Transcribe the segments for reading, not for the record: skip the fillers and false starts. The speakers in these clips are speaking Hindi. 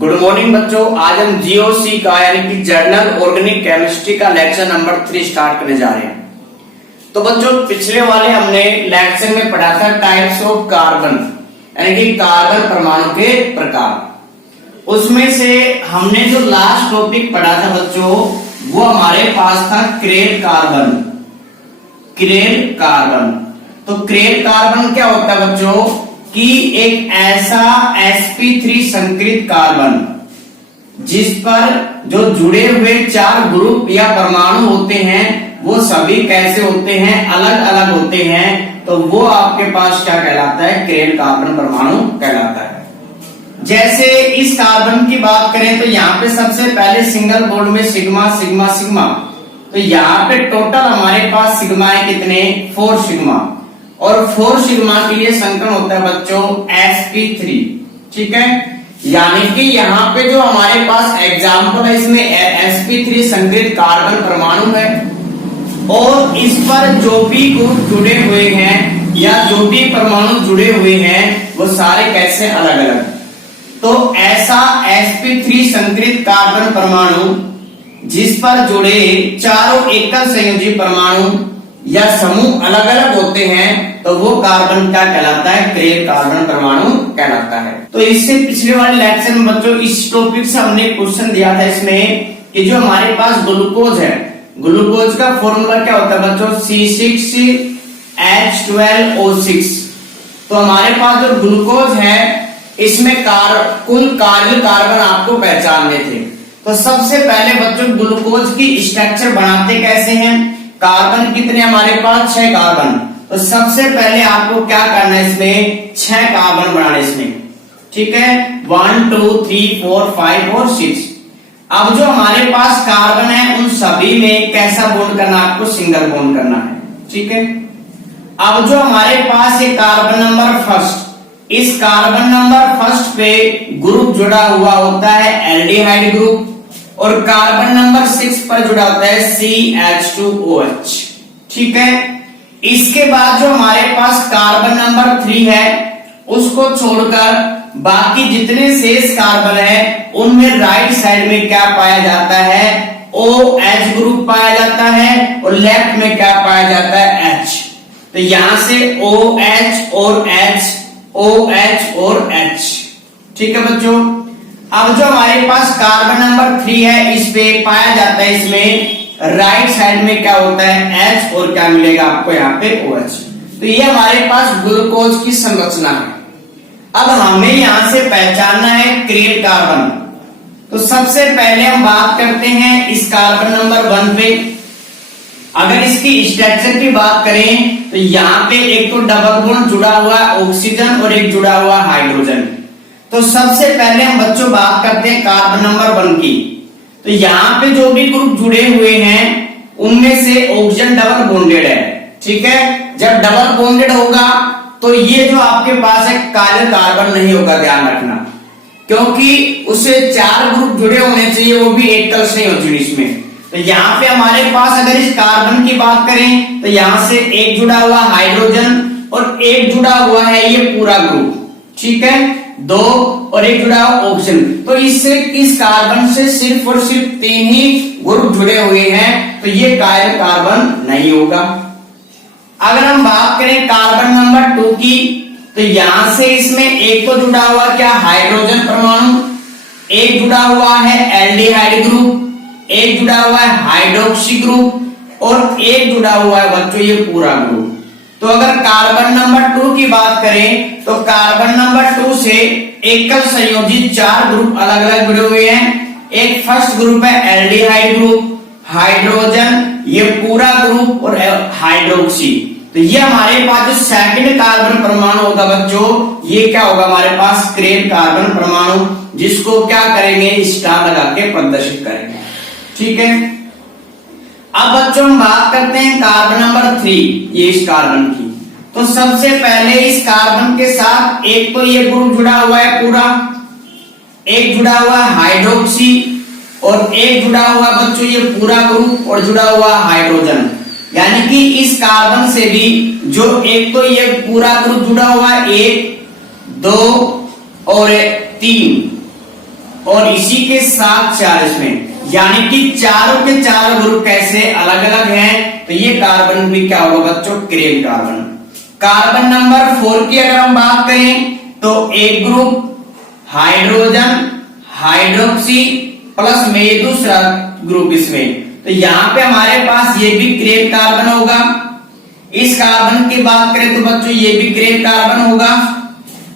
गुड मॉर्निंग बच्चों, आज हम जीओसी का यानी कि जर्नल ऑर्गेनिक केमिस्ट्री का लेक्चर नंबर 3 स्टार्ट करने जा रहे हैं। तो बच्चों पिछले वाले हमने लेक्चर में पढ़ा था टाइप्स ऑफ कार्बन यानी कि कार्बन परमाणु के प्रकार। उसमें से हमने जो लास्ट टॉपिक पढ़ा था बच्चों वो हमारे पास था क्रेल कार्बन। क्रेल कार्बन तो क्रेल कार्बन क्या होता है बच्चों कि एक ऐसा sp3 संकरित कार्बन जिस पर जो जुड़े हुए 4 ग्रुप या परमाणु होते हैं वो सभी कैसे होते हैं, अलग अलग होते हैं। तो वो आपके पास क्या कहलाता है, क्रेल कार्बन परमाणु कहलाता है। जैसे इस कार्बन की बात करें तो यहाँ पे सबसे पहले सिंगल बॉन्ड में सिग्मा सिग्मा सिग्मा, तो यहाँ पे टोटल हमारे पास सिग्मा है कितने, 4 सिग्मा, और 4 सिग्मा के लिए संकरण होता है बच्चों sp3। ठीक है, यानी कि यहाँ पे जो हमारे पास एग्जाम्पल है इसमें sp3 संकरित कार्बन परमाणु है और इस पर जो भी ग्रुप जुड़े हुए हैं या जो भी परमाणु जुड़े हुए हैं वो सारे कैसे अलग अलग। तो ऐसा sp3 संकरित कार्बन परमाणु जिस पर जुड़े चारों एकल संयोजी परमाणु या समूह अलग अलग होते हैं तो वो कार्बन क्या कहलाता है, क्रेल कार्बन परमाणु कहलाता है। तो इससे पिछले वाले लेक्चर में बच्चों इस टॉपिक से हमने क्वेश्चन दिया था इसमें कि जो हमारे पास ग्लूकोज है, ग्लूकोज का फॉर्मूला क्या होता है बच्चों, C6H12O6। तो हमारे पास जो ग्लूकोज है इसमें कुल कार्बन आपको पहचानने थे। तो सबसे पहले बच्चों ग्लूकोज की स्ट्रक्चर बनाते कैसे हैं, कार्बन कितने हमारे पास, 6 कार्बन। तो सबसे पहले आपको क्या करना है, इसमें 6 कार्बन बनाना इसमें। ठीक है, 1 2 3 4 5 और 6। अब जो हमारे पास कार्बन है उन सभी में कैसा बॉन्ड करना, आपको सिंगल बॉन्ड करना है। ठीक है, अब जो हमारे पास ये कार्बन नंबर फर्स्ट, इस कार्बन नंबर फर्स्ट पे ग्रुप जुड़ा हुआ होता है एल्डिहाइड ग्रुप और कार्बन नंबर 6 पर जुड़ा होता है CH2OH। ठीक है, इसके बाद जो हमारे पास कार्बन नंबर 3 है उसको छोड़कर बाकी जितने शेष कार्बन है उनमें राइट साइड में क्या पाया जाता है, OH ग्रुप पाया जाता है और लेफ्ट में क्या पाया जाता है, H। तो यहां से OH और H, OH और H। ठीक है बच्चों, अब जो हमारे पास कार्बन नंबर 3 है इस पे पाया जाता है, इसमें राइट साइड में क्या होता है, H और क्या मिलेगा आपको यहाँ पे, OH। तो ये हमारे पास ग्लूकोज की संरचना है। अब हमें यहां से पहचानना है क्रेल कार्बन। तो सबसे पहले हम बात करते हैं इस कार्बन नंबर 1 पे। अगर इसकी स्ट्रक्चर की बात करें तो यहाँ पे एक तो डबल बॉन्ड जुड़ा हुआ ऑक्सीजन और एक जुड़ा हुआ हाइड्रोजन। तो सबसे पहले हम बच्चों बात करते हैं कार्बन नंबर 1 की। तो यहाँ पे जो भी ग्रुप जुड़े हुए हैं उनमें से ऑक्सीजन डबल बॉन्डेड है। ठीक है, जब डबल बॉन्डेड होगा तो ये जो आपके पास है काले कार्बन नहीं होगा, ध्यान रखना, क्योंकि उसे 4 ग्रुप जुड़े होने चाहिए, वो भी एकल संयोजन इसमें। तो यहाँ पे हमारे पास अगर इस कार्बन की बात करें तो यहाँ से एक जुड़ा हुआ हाइड्रोजन और एक जुड़ा हुआ है ये पूरा ग्रुप। ठीक है, 2 और एक जुड़ा हुआ ऑक्सीजन। तो इससे इस कार्बन से सिर्फ और सिर्फ 3 ही ग्रुप जुड़े हुए हैं, तो ये कायल कार्बन नहीं होगा। अगर हम बात करें कार्बन नंबर 2 की तो यहां से इसमें एक तो जुड़ा हुआ क्या, हाइड्रोजन परमाणु, एक जुड़ा हुआ है एल्डिहाइड ग्रुप, एक जुड़ा हुआ है हाइड्रोक्सी ग्रुप और एक जुड़ा हुआ है बच्चों ये पूरा ग्रुप। तो अगर कार्बन नंबर 2 की बात करें तो कार्बन नंबर 2 से एकल संयोजी 4 ग्रुप अलग अलग जुड़े हुए हैं। एक फर्स्ट ग्रुप है एल्डिहाइड ग्रुप, हाइड्रोजन ये पूरा ग्रुप और हाइड्रोक्सी। तो ये हमारे पास जो सेकंड कार्बन परमाणु होगा बच्चों ये क्या होगा, हमारे पास क्रेल कार्बन परमाणु, जिसको क्या करेंगे, स्टार लगा के प्रदर्शित करेंगे। ठीक है, अब बच्चों हम बात करते हैं कार्बन नंबर 3, ये इस कार्बन की। तो सबसे पहले इस कार्बन के साथ एक तो ये ग्रुप जुड़ा हुआ है पूरा, एक जुड़ा हुआ है हाइड्रोक्सी और एक जुड़ा हुआ बच्चों ये पूरा ग्रुप और जुड़ा हुआ हाइड्रोजन। यानी कि इस कार्बन से भी जो एक तो ये पूरा ग्रुप जुड़ा हुआ है 1 2 और 3 और इसी के साथ 4 इसमें, यानी कि चारों के चारों ग्रुप कैसे अलग अलग हैं, तो ये कार्बन भी क्या होगा बच्चों, क्रेल कार्बन। कार्बन नंबर 4 की अगर हम बात करें तो एक ग्रुप हाइड्रोजन हाइड्रोक्सी प्लस में ये दूसरा ग्रुप इसमें, तो यहाँ पे हमारे पास ये भी क्रेल कार्बन होगा। इस कार्बन की बात करें तो बच्चों ये भी क्रेल कार्बन होगा।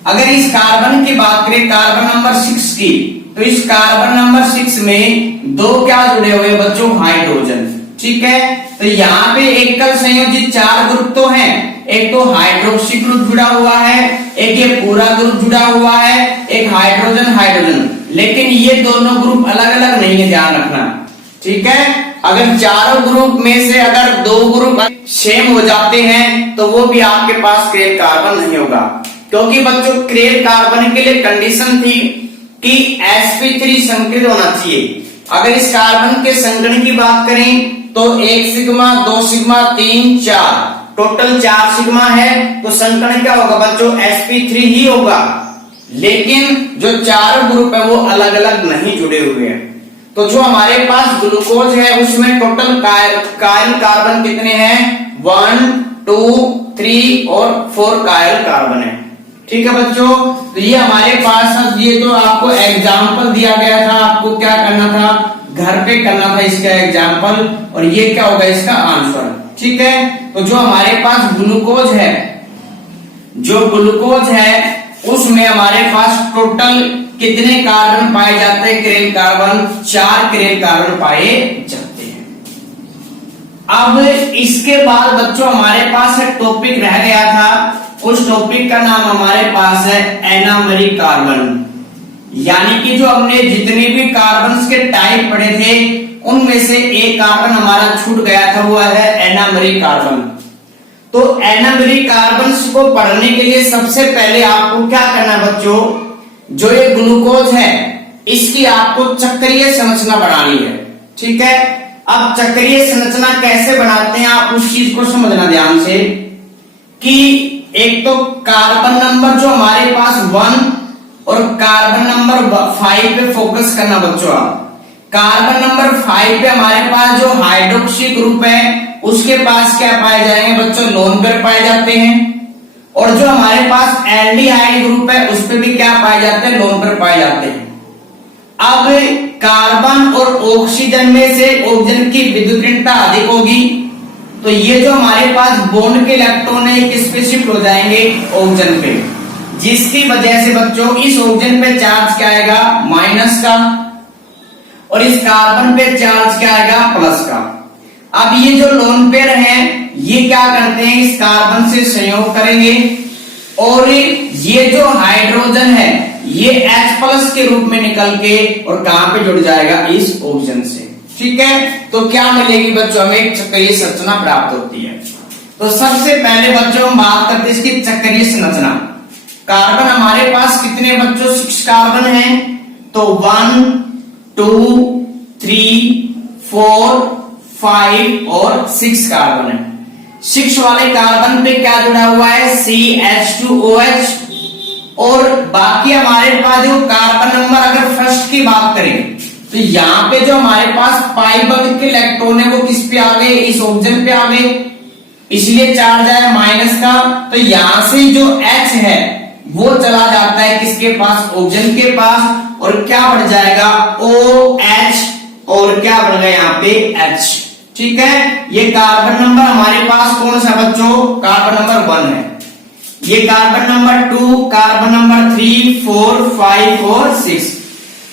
अगर इस कार्बन की बात करें कार्बन नंबर 6 की, तो इस कार्बन नंबर 6 में दो क्या जुड़े हुए बच्चों, हाइड्रोजन। ठीक है, तो यहाँ पे एकल संयोजित 4 ग्रुप तो हैं, एक तो हाइड्रोक्सी ग्रुप जुड़ा हुआ है, एक ये पूरा ग्रुप जुड़ा हुआ है, एक हाइड्रोजन हाइड्रोजन, लेकिन ये दोनों ग्रुप अलग अलग नहीं है, ध्यान रखना। ठीक है, अगर चारों ग्रुप में से अगर 2 ग्रुप सेम हो जाते हैं तो वो भी आपके पास क्रेल कार्बन नहीं होगा, क्योंकि बच्चों क्रेल कार्बन के लिए कंडीशन थी कि sp3 संकलित होना चाहिए। अगर इस कार्बन के संगठन की बात करें तो 1 सिग्मा 2 सिग्मा 3 4 टोटल 4 सिग्मा है, तो संकलन क्या होगा बच्चों, sp3 ही होगा। लेकिन जो चारों ग्रुप है वो अलग अलग नहीं जुड़े हुए हैं। तो जो हमारे पास ग्लूकोज है उसमें टोटल कायल कार्बन कितने हैं, 1 2 3 और 4 कायल कार्बन है। ठीक है बच्चों, तो ये हमारे पास ये जो आपको एग्जाम्पल दिया गया था, आपको क्या करना था, घर पे करना था इसका एग्जाम्पल, और ये क्या होगा इसका आंसर। ठीक है, तो जो हमारे पास ग्लूकोज है, जो ग्लूकोज है उसमें हमारे पास टोटल कितने कार्बन पाए जाते हैं, क्रेल कार्बन 4 क्रेल कार्बन पाए जाते हैं। अब इसके बाद बच्चों हमारे पास एक टॉपिक रह गया था, उस टॉपिक का नाम हमारे पास है एनामेरिक कार्बन। यानी कि जो हमने जितने भी कार्बन के टाइप पढ़े थे उनमें से एक कार्बन हमारा छूट गया था, वो है एनामेरिक कार्बन। तो एनामेरिक कार्बन को पढ़ने के लिए सबसे पहले आपको क्या करना है बच्चों, जो ये ग्लूकोज है इसकी आपको चक्रीय संरचना बनानी है। ठीक है, अब चक्रीय संरचना कैसे बनाते हैं आप उस चीज को समझना ध्यान से, कि एक तो कार्बन नंबर जो हमारे पास 1 और कार्बन नंबर 5 पे फोकस करना बच्चों। आप कार्बन नंबर 5 पे हमारे पास जो हाइड्रोक्सी ग्रुप है उसके पास क्या पाए जाएंगे बच्चों, लोन पेयर पाए जाते हैं, और जो हमारे पास एल्डिहाइड ग्रुप है उस पे भी क्या पाए जाते हैं, लोन पेयर पाए जाते हैं। अब कार्बन और ऑक्सीजन में से ऑक्सीजन की विद्युतीयता अधिक होगी, तो ये जो हमारे पास बॉन्ड के इलेक्ट्रॉन है किस पे शिफ्ट हो जाएंगे, ऑक्सीजन पे, जिसकी वजह से बच्चों इस ऑक्सीजन पे चार्ज क्या आएगा, माइनस का, और इस कार्बन पे चार्ज क्या आएगा, प्लस का। अब ये जो लोन पेयर है ये क्या करते हैं, इस कार्बन से संयोग करेंगे, और ये जो हाइड्रोजन है ये H+ के रूप में निकल के और कहां पे जुड़ जाएगा, इस ऑक्सीजन से। ठीक है, तो क्या मिलेगी बच्चों, हमें एक चक्रीय संरचना प्राप्त होती है। तो सबसे पहले बच्चों हम बात करते हैं इसकी चक्रीय संरचना। कार्बन हमारे पास कितने बच्चों, 6 कार्बन हैं, तो 1 2 3 4 5 और 6 कार्बन है। 6 वाले कार्बन पे क्या जुड़ा हुआ है, CH2OH, और बाकी हमारे पास जो कार्बन नंबर अगर फर्स्ट की बात करें तो यहाँ पे जो हमारे पास पाई बंद के इलेक्ट्रॉन है वो किस पे आ गए, इस ऑक्सीजन पे आ गए, इसलिए चार्ज आया माइनस का। तो यहां से जो H है वो चला जाता है किसके पास, ऑक्सीजन के पास, और क्या बढ़ जाएगा, OH, और क्या बढ़ गया यहाँ पे H। ठीक है, ये कार्बन नंबर हमारे पास कौन सा बच्चों, कार्बन नंबर 1 है, ये कार्बन नंबर 2, कार्बन नंबर 3 4 5 और 6।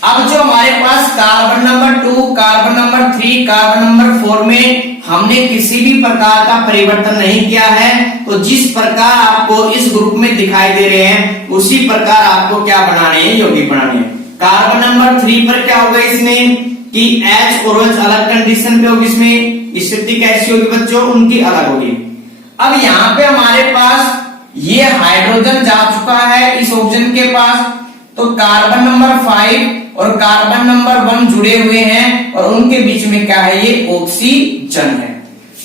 अब जो हमारे पास carbon number 2, carbon number 3, carbon number 4 में हमने किसी भी प्रकार का परिवर्तन नहीं किया है, तो जिस प्रकार आपको इस ग्रुप में दिखाई दे रहे हैं उसी प्रकार आपको क्या बनाने हैं, यौगिक बनाने हैं। कार्बन नंबर 3 पर क्या होगा इसमें कि H और OH अलग कंडीशन पे होगी, इसमें स्थिति कैसी होगी बच्चों, उनकी अलग होगी। अब यहाँ पे हमारे पास ये हाइड्रोजन जा चुका है इस ऑक्सीजन के पास, तो कार्बन नंबर 5 और कार्बन नंबर 1 जुड़े हुए हैं और उनके बीच में क्या है, ये ऑक्सीजन है।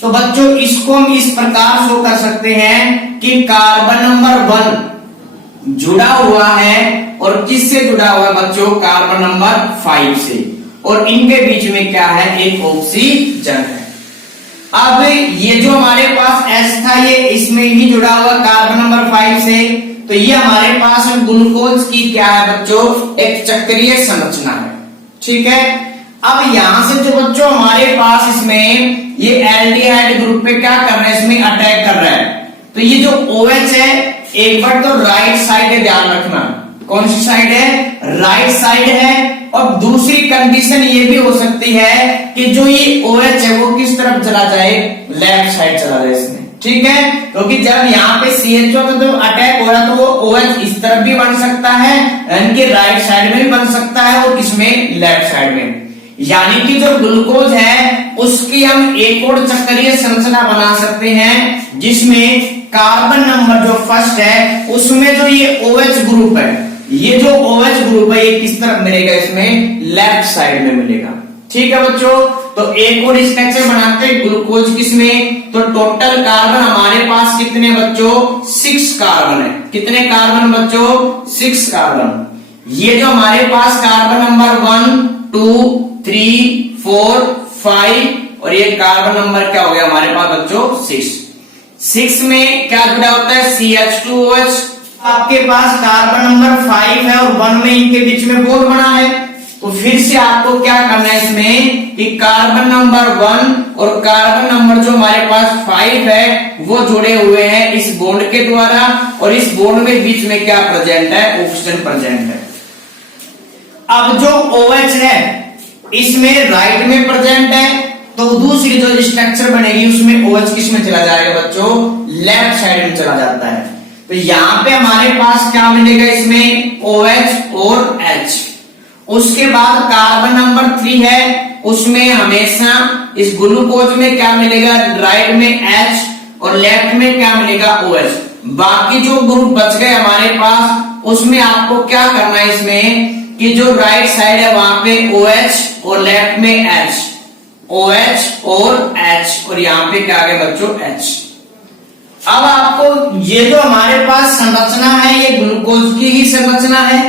तो बच्चों इसको हम इस प्रकार शो कर सकते हैं कि कार्बन नंबर 1 जुड़ा हुआ है और किससे जुड़ा हुआ है बच्चों, कार्बन नंबर 5 से, और इनके बीच में क्या है, एक ऑक्सीजन है। अब ये जो हमारे पास S था ये इसमें ही जुड़ा हुआ कार्बन नंबर 5 से, तो ये हमारे पास ग्लूकोज की क्या है बच्चों, एक चक्रीय संरचना है। ठीक है, अब यहां से जो बच्चों हमारे पास इसमें ये एल्डिहाइड ग्रुप पे क्या कर रहे हैं, इसमें अटैक कर रहा है, तो ये जो OH है एक बार तो राइट साइड है, ध्यान रखना कौन सी साइड है, राइट साइड है। और दूसरी कंडीशन ये भी हो सकती है कि जो ये OH है वो किस तरफ चला जाए, लेफ्ट साइड चला जाए इसमें। ठीक है, क्योंकि जब यहाँ पे CHO का जो अटैक हो रहा है तो वो OH इस तरफ भी बन सकता है, इनके राइट साइड में भी बन सकता है, वो किसमें, लेफ्ट साइड में। यानी कि जो ग्लूकोज है उसकी हम एक और चक्रीय संरचना बना सकते हैं जिसमें कार्बन नंबर जो फर्स्ट है उसमें जो ये OH ग्रुप है, ये जो OH ग्रुप है ये किस तरफ मिलेगा, इसमें लेफ्ट साइड में मिलेगा। ठीक है बच्चों, तो एक और स्ट्रक्चर बनाते हैं ग्लूकोज किसमें, तो टोटल कार्बन हमारे पास कितने बच्चों, 6 कार्बन है। कितने कार्बन बच्चों, 6 कार्बन। ये जो हमारे पास कार्बन नंबर 1 2 3 4 5 और ये कार्बन नंबर क्या हो गया हमारे पास बच्चों 6 में क्या जुड़ा होता है, CH2OH। आपके पास कार्बन नंबर 5 है और 1 में इनके बीच में बॉन्ड बना है, तो फिर से आपको क्या करना है इसमें कि कार्बन नंबर 1 और कार्बन नंबर जो हमारे पास 5 है वो जुड़े हुए हैं इस बॉन्ड के द्वारा, और इस बॉन्ड में बीच में क्या प्रेजेंट है, ऑक्सीजन प्रेजेंट है। अब जो OH है इसमें राइट में प्रेजेंट है, तो दूसरी जो स्ट्रक्चर बनेगी उसमें OH किस में चला जाएगा बच्चों, लेफ्ट साइड में चला जाता है। तो यहां पे हमारे पास क्या मिलेगा, इसमें OH और H। उसके बाद कार्बन नंबर 3 है, उसमें हमेशा इस ग्लूकोज में क्या मिलेगा, राइट में H और लेफ्ट में क्या मिलेगा, OH। बाकी जो ग्रुप बच गए हमारे पास उसमें आपको क्या करना है इसमें कि जो राइट साइड है वहां पे OH और लेफ्ट में H, OH और H, और यहाँ पे क्या आ गया बच्चों, H। अब आपको ये जो हमारे पास संरचना है ये ग्लूकोज की ही संरचना है,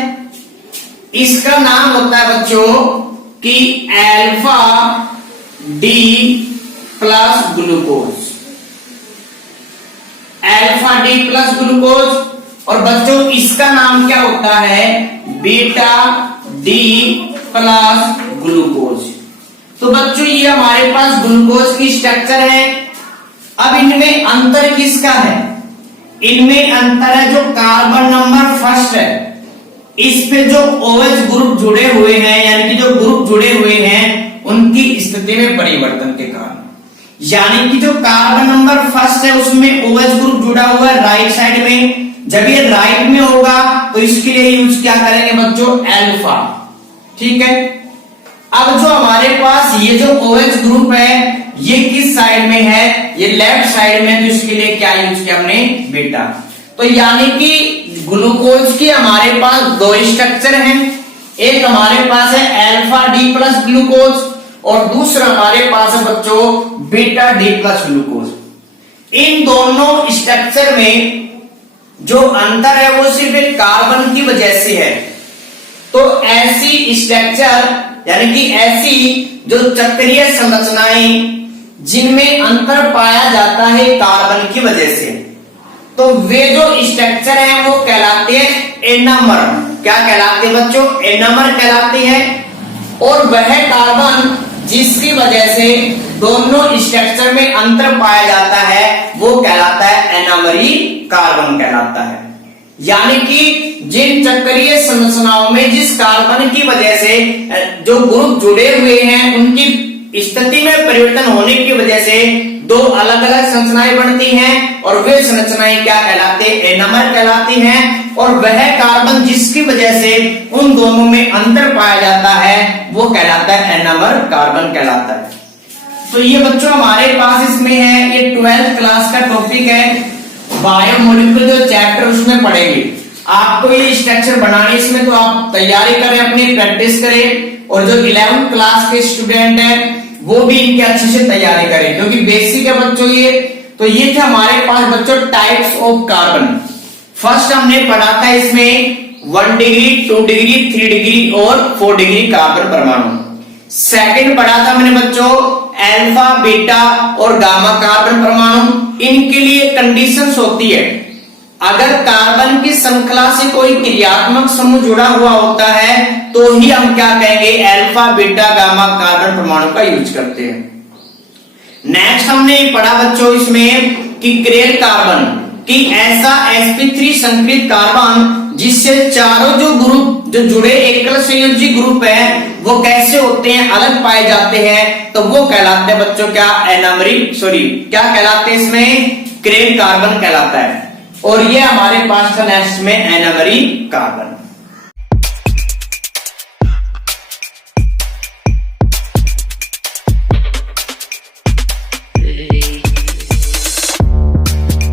इसका नाम होता है बच्चों कि alpha D plus glucose, alpha D plus glucose. और बच्चों इसका नाम क्या होता है, बीटा डी प्लस ग्लूकोज। तो बच्चों ये हमारे पास ग्लूकोज की स्ट्रक्चर है। अब इनमें अंतर किसका है, इनमें अंतर है जो कार्बन नंबर फर्स्ट है इस पे जो OH ग्रुप जुड़े हुए हैं, यानी कि जो ग्रुप जुड़े हुए हैं उनकी स्थिति में परिवर्तन के कारण, यानी कि जो कार्बन नंबर फर्स्ट है उसमें OH ग्रुप जुड़ा हुआ है राइट साइड में, जब ये राइट में होगा तो इसके लिए यूज क्या करेंगे बच्चों, अल्फा। ठीक है, अब जो हमारे पास ये जो OH ग्रुप है ये किस साइड में है, ये लेफ्ट साइड में, तो इसके लिए क्या यूज किया हमने, बीटा। तो यानी कि ग्लूकोज के हमारे पास 2 स्ट्रक्चर हैं, एक हमारे पास है अल्फा डी प्लस ग्लूकोज और दूसरा हमारे पास है बच्चों बीटा डी प्लस ग्लूकोज। इन दोनों स्ट्रक्चर में जो अंतर है वो सिर्फ एक कार्बन की वजह से है। तो ऐसी स्ट्रक्चर यानी कि ऐसी जो चक्रीय संरचनाएं जिनमें अंतर पाया जाता है कार्बन की वजह से, तो वे जो स्ट्रक्चर हैं वो कहलाते हैं एनामर। क्या कहलाते हैं बच्चों, एनामर कहलाते हैं। और वह कार्बन जिसकी वजह से दोनों स्ट्रक्चर में अंतर पाया जाता है वो कहलाता है एनामरी कार्बन कहलाता है। यानी कि जिन चक्रीय संरचनाओं में जिस कार्बन की वजह से जो ग्रुप जुड़े हुए हैं उनकी स्थिति में परिवर्तन होने की वजह से 2 अलग अलग संरचनाएं बनती हैं, और वे संरचनाएं क्या कहलाते हैं, एनामर कहलाती हैं। और वह कार्बन जिसकी वजह से उन दोनों में अंतर पाया जाता है वो कहलाता है एनामर कार्बन कहलाता है। तो ये बच्चों हमारे पास इसमें है, ये 12th क्लास का टॉपिक है, बायोमोलिक्यूल जो चैप्टर उसमें पढ़ेंगे। आपको ये स्ट्रक्चर बनाने इसमें तो आप तैयारी करें, अपनी प्रैक्टिस करें, और जो 11th क्लास के स्टूडेंट हैं वो भी इनकी अच्छे से तैयारी करें, क्योंकि बेसिक है बच्चों ये। तो ये थे हमारे पास बच्चों टाइप्स ऑफ कार्बन। फर्स्ट हमने पढ़ा था इसमें 1 डिग्री, 2 डिग्री, 3 डिग्री और 4 डिग्री कार्बन परमाणु। सेकंड पढ़ा था मैंने बच्चों अल्फा, बीटा और गामा कार्बन परमाणु। इनके लिए कंडीशंस होती है, अगर कार्बन की श्रृंखला से कोई क्रियात्मक समूह जुड़ा हुआ होता है तो ही हम क्या कहेंगे, अल्फा, बीटा, गामा कार्बन परमाणु का यूज करते हैं। नेक्स्ट हमने पढ़ा बच्चों इसमें कि क्रेल कार्बन कि ऐसा sp3 संकरित कार्बन जिससे चारों जो ग्रुप जो जुड़े एकल संयोजी ग्रुप है वो कैसे होते हैं, अलग पाए जाते हैं, तो वो कहलाते हैं बच्चों क्या, क्या कहलाते हैं, इसमें क्रेल कार्बन कहलाता है। और ये हमारे पास था नेक्स्ट में एनामरी कार्बन।